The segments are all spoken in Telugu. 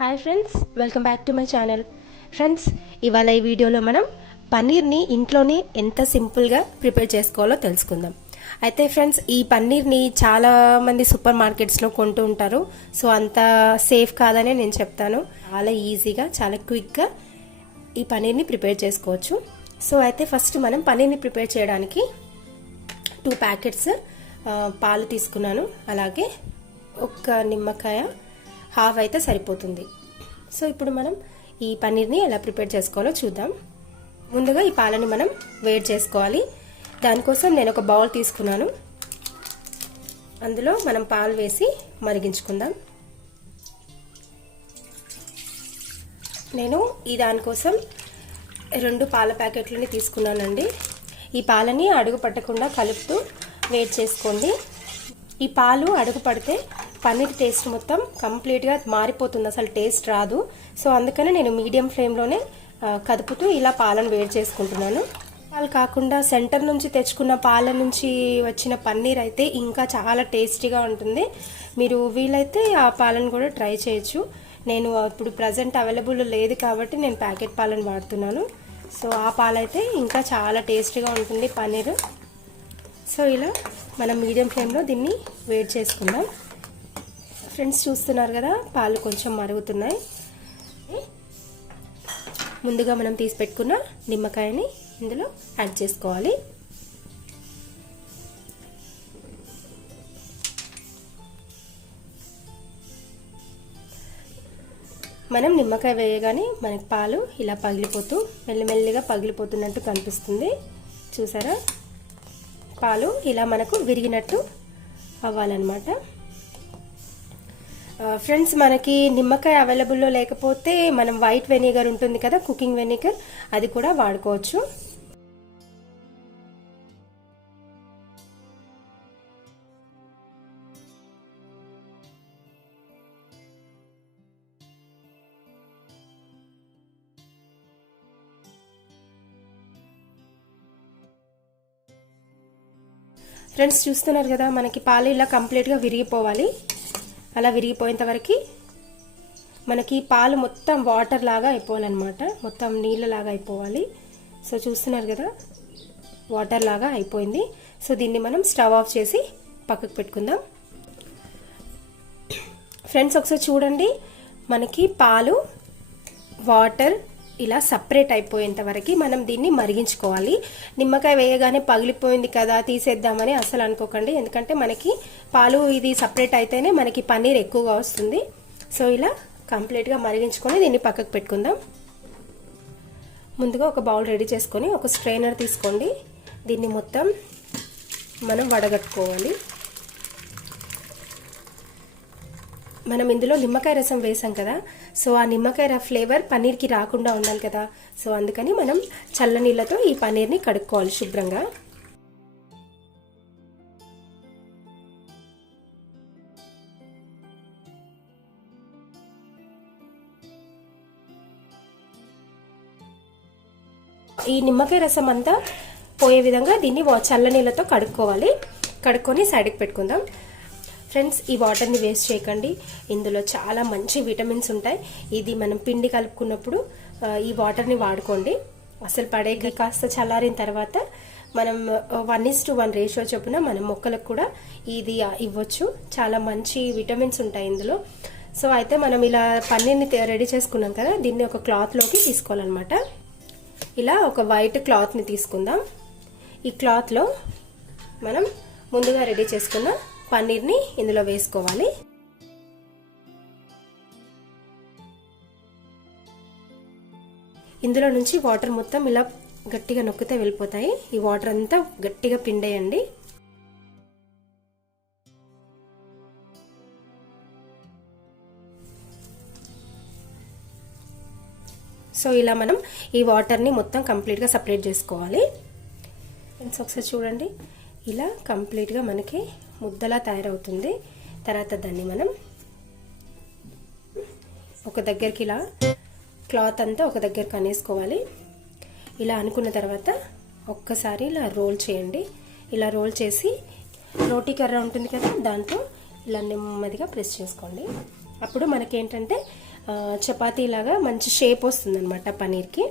Hi friends, welcome back to my channel. Friends, ఇవాళ ఈ వీడియోలో మనం పన్నీర్ని ఇంట్లోనే ఎంత సింపుల్గా ప్రిపేర్ చేసుకోవాలో తెలుసుకుందాం. అయితే ఫ్రెండ్స్, ఈ పన్నీర్ని చాలామంది సూపర్ మార్కెట్స్లో కొంటూ ఉంటారు. సో అంత సేఫ్ కాదనే నేను చెప్తాను. చాలా ఈజీగా, చాలా క్విక్గా ఈ పన్నీర్ని ప్రిపేర్ చేసుకోవచ్చు. సో అయితే ఫస్ట్ మనం పన్నీర్ని ప్రిపేర్ చేయడానికి 2 ప్యాకెట్స్ పాలు తీసుకున్నాను. అలాగే ఒక నిమ్మకాయ హాఫ్ అయితే సరిపోతుంది. సో ఇప్పుడు మనం ఈ పన్నీర్ని ఎలా ప్రిపేర్ చేసుకోవాలో చూద్దాం. ముందుగా ఈ పాలని మనం వేడి చేసుకోవాలి. దానికోసం నేను ఒక బౌల్ తీసుకున్నాను. అందులో మనం పాలు వేసి మరిగించుకుందాం. నేను దానికోసం 2 పాల ప్యాకెట్లని తీసుకున్నానండి. ఈ పాలని అడుగు పట్టకుండా కలుపుతూ వేడి చేసుకోండి. ఈ పాలు అడుగు పడితే పన్నీర్ టేస్ట్ మొత్తం కంప్లీట్గా మారిపోతుంది, అసలు టేస్ట్ రాదు. సో అందుకనే నేను మీడియం ఫ్లేమ్లోనే కదుపుతూ ఇలా పాలను వేడి చేసుకుంటున్నాను. పాలు కాకుండా సెంటర్ నుంచి తెచ్చుకున్న పాల నుంచి వచ్చిన పన్నీర్ అయితే ఇంకా చాలా టేస్టీగా ఉంటుంది. మీరు వీలైతే ఆ పాలను కూడా ట్రై చేయొచ్చు. నేను ఇప్పుడు ప్రజెంట్ అవైలబుల్ లేదు కాబట్టి నేను ప్యాకెట్ పాలను వాడుతున్నాను. సో ఆ పాలైతే ఇంకా చాలా టేస్టీగా ఉంటుంది పన్నీర్. సో ఇలా మనం మీడియం ఫ్లేమ్లో దీన్ని వేడి చేసుకుందాం. ఫ్రెండ్స్, చూస్తున్నారు కదా, పాలు కొంచెం మరుగుతున్నాయి. ముందుగా మనం తీసి పెట్టుకున్న నిమ్మకాయని ఇందులో యాడ్ చేసుకోవాలి. మనం నిమ్మకాయ వేయగానే మనకి పాలు ఇలా పగిలిపోతూ మెల్లిమెల్లిగా పగిలిపోతున్నట్టు కనిపిస్తుంది. చూసారా, పాలు ఇలా మనకు విరిగినట్టు అవ్వాలన్నమాట. ఫ్రెండ్స్, మనకి నిమ్మకాయ అవైలబుల్లో లేకపోతే మనం వైట్ వెనిగర్ ఉంటుంది కదా, కుకింగ్ వెనిగర్, అది కూడా వాడుకోవచ్చు. ఫ్రెండ్స్, చూస్తున్నారు కదా, మనకి పాలు ఇలా కంప్లీట్గా విరిగిపోవాలి. అలా విరిగిపోయేంత వరకు మనకి పాలు మొత్తం వాటర్ లాగా అయిపోవాలన్నమాట, మొత్తం నీళ్ళలాగా అయిపోవాలి. సో చూస్తున్నారు కదా, వాటర్ లాగా అయిపోయింది. సో దీన్ని మనం స్టవ్ ఆఫ్ చేసి పక్కకు పెట్టుకుందాం. ఫ్రెండ్స్, ఒకసారి చూడండి, మనకి పాలు వాటర్ ఇలా సపరేట్ అయిపోయేంత వరకు మనం దీన్ని మరిగించుకోవాలి. నిమ్మకాయ వేయగానే పగిలిపోయింది కదా తీసేద్దామని అసలు అనుకోకండి, ఎందుకంటే మనకి పాలు ఇది సపరేట్ అయితేనే మనకి పన్నీర్ ఎక్కువగా వస్తుంది. సో ఇలా కంప్లీట్గా మరిగించుకొని దీన్ని పక్కకు పెట్టుకుందాం. ముందుగా ఒక బౌల్ రెడీ చేసుకొని ఒక స్ట్రైనర్ తీసుకోండి. దీన్ని మొత్తం మనం వడగట్టుకోవాలి. మనం ఇందులో నిమ్మకాయ రసం వేసాం కదా, సో ఆ నిమ్మకాయ ఫ్లేవర్ పన్నీర్కి రాకుండా ఉండాలి కదా. సో అందుకని మనం చల్ల నీళ్ళతో ఈ పన్నీర్ని కడుక్కోవాలి శుభ్రంగా. ఈ నిమ్మకాయ రసం అంతా పోయే విధంగా దీన్ని చల్ల నీళ్ళతో కడుక్కోవాలి. కడుక్కొని సైడ్కి పెట్టుకుందాం. ఫ్రెండ్స్, ఈ వాటర్ని వేస్ట్ చేయకండి, ఇందులో చాలా మంచి విటమిన్స్ ఉంటాయి. ఇది మనం పిండి కలుపుకున్నప్పుడు ఈ వాటర్ని వాడుకోండి. అసలు పడేకి కాస్త చల్లారిన తర్వాత మనం 1:1 రేషియో చొప్పున మనం మొక్కలకు కూడా ఇది ఇవ్వచ్చు. చాలా మంచి విటమిన్స్ ఉంటాయి ఇందులో. సో అయితే మనం ఇలా పన్నీర్ని రెడీ చేసుకున్నాం కదా, దీన్ని ఒక క్లాత్లోకి తీసుకోవాలన్నమాట. ఇలా ఒక వైట్ క్లాత్ని తీసుకుందాం. ఈ క్లాత్లో మనం ముందుగా రెడీ చేసుకున్న పన్నీర్ని ఇందులో వేసుకోవాలి. ఇందులో నుంచి వాటర్ మొత్తం ఇలా గట్టిగా నొక్కితే వెళ్ళిపోతాయి. ఈ వాటర్ అంతా గట్టిగా పిండేయండి. సో ఇలా మనం ఈ వాటర్ని మొత్తం కంప్లీట్గా సపరేట్ చేసుకోవాలి. ఫ్రెండ్స్, ఒకసారి చూడండి, ఇలా కంప్లీట్గా మనకి ముద్దలా తయారవుతుంది. తర్వాత దాన్ని మనం ఒక దగ్గరికి ఇలా క్లాత్ అంతా ఒక దగ్గరికి అనేసుకోవాలి. ఇలా అనుకున్న తర్వాత ఒక్కసారి ఇలా రోల్ చేయండి. ఇలా రోల్ చేసి రోటీ కర్ర ఉంటుంది కదా, దాంతో ఇలా నెమ్మదిగా ప్రెస్ చేసుకోండి. అప్పుడు మనకేంటంటే చపాతీలాగా మంచి షేప్ వస్తుందన్నమాట పన్నీర్కి.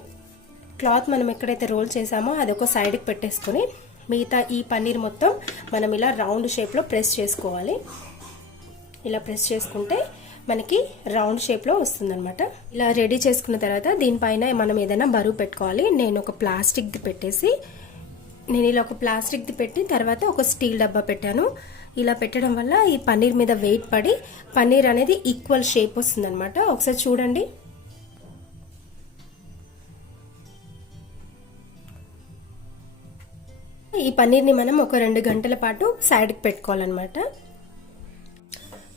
క్లాత్ మనం ఎక్కడైతే రోల్ చేసామో అది ఒక సైడ్కి పెట్టేసుకొని మిగతా ఈ పన్నీర్ మొత్తం మనం ఇలా రౌండ్ షేప్లో ప్రెస్ చేసుకోవాలి. ఇలా ప్రెస్ చేసుకుంటే మనకి రౌండ్ షేప్లో వస్తుందన్నమాట. ఇలా రెడీ చేసుకున్న తర్వాత దీనిపైన మనం ఏదైనా బరువు పెట్టుకోవాలి. నేను ఒక ప్లాస్టిక్ది పెట్టేసి ఇలా ఒక ప్లాస్టిక్ది పెట్టి తర్వాత ఒక స్టీల్ డబ్బా పెట్టాను. ఇలా పెట్టడం వల్ల ఈ పన్నీర్ మీద వెయిట్ పడి పన్నీర్ అనేది ఈక్వల్ షేప్ వస్తుందన్నమాట. ఒకసారి చూడండి. ఈ పన్నీర్ని మనం ఒక 2 గంటల పాటు సైడ్కి పెట్టుకోవాలన్నమాట.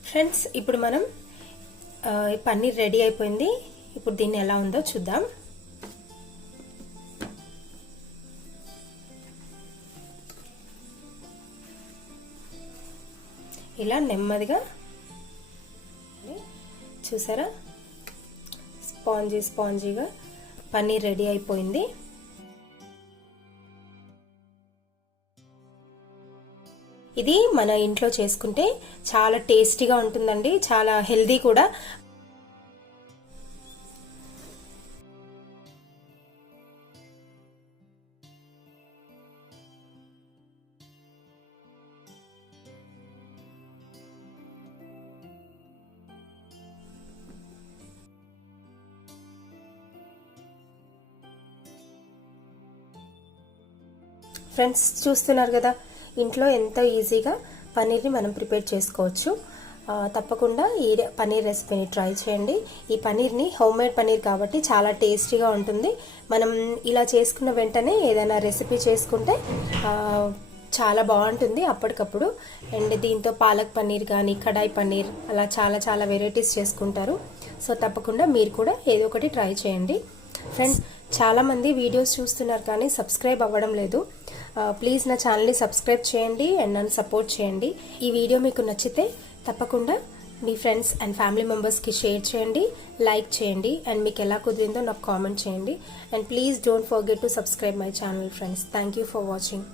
ఫ్రెండ్స్, ఇప్పుడు మనం పన్నీర్ రెడీ అయిపోయింది. ఇప్పుడు దీన్ని ఎలా ఉందో చూద్దాం. ఇలా నెమ్మదిగా చూసారా, స్పాంజీగా పన్నీర్ రెడీ అయిపోయింది. ఇది మన ఇంట్లో చేసుకుంటే చాలా టేస్టీగా ఉంటుందండి, చాలా హెల్దీ కూడా. ఫ్రెండ్స్, చూస్తున్నారు కదా, ఇంట్లో ఎంతో ఈజీగా పన్నీర్ని మనం ప్రిపేర్ చేసుకోవచ్చు. తప్పకుండా ఈ పన్నీర్ రెసిపీని ట్రై చేయండి. ఈ పన్నీర్ని హోమ్మేడ్ పన్నీర్ కాబట్టి చాలా టేస్టీగా ఉంటుంది. మనం ఇలా చేసుకున్న వెంటనే ఏదైనా రెసిపీ చేసుకుంటే చాలా బాగుంటుంది అప్పటికప్పుడు. అండ్ దీంతో పాలక్ పన్నీర్ కానీ కడాయి పన్నీర్ అలా చాలా వెరైటీస్ చేసుకుంటారు. సో తప్పకుండా మీరు కూడా ఏదో ఒకటి ట్రై చేయండి. ఫ్రెండ్స్, చాలామంది వీడియోస్ చూస్తున్నారు కానీ సబ్స్క్రైబ్ అవ్వడం లేదు. ప్లీజ్ నా ఛానల్ని సబ్స్క్రైబ్ చేయండి అండ్ నన్ను సపోర్ట్ చేయండి. ఈ వీడియో మీకు నచ్చితే తప్పకుండా మీ ఫ్రెండ్స్ అండ్ ఫ్యామిలీ మెంబర్స్కి షేర్ చేయండి, లైక్ చేయండి అండ్ మీకు ఎలా కుదిరిందో నాకు కామెంట్ చేయండి. And please don't forget to subscribe my channel friends. Thank you for watching.